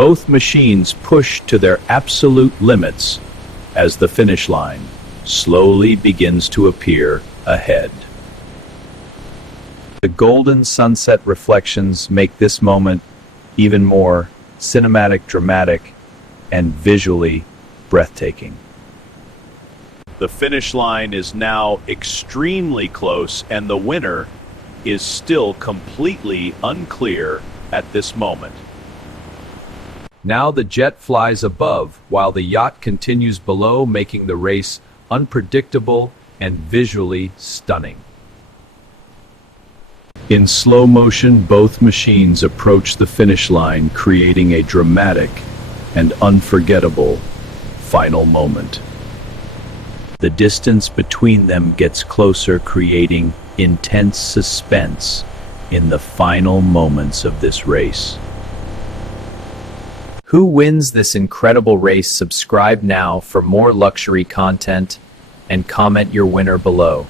Both machines push to their absolute limits as the finish line slowly begins to appear ahead. The golden sunset reflections make this moment even more cinematic, dramatic, and visually breathtaking. The finish line is now extremely close, and the winner is still completely unclear at this moment. Now the jet flies above while the yacht continues below, making the race unpredictable and visually stunning. In slow motion, both machines approach the finish line, creating a dramatic and unforgettable final moment. The distance between them gets closer, creating intense suspense in the final moments of this race. Who wins this incredible race? Subscribe now for more luxury content and comment your winner below.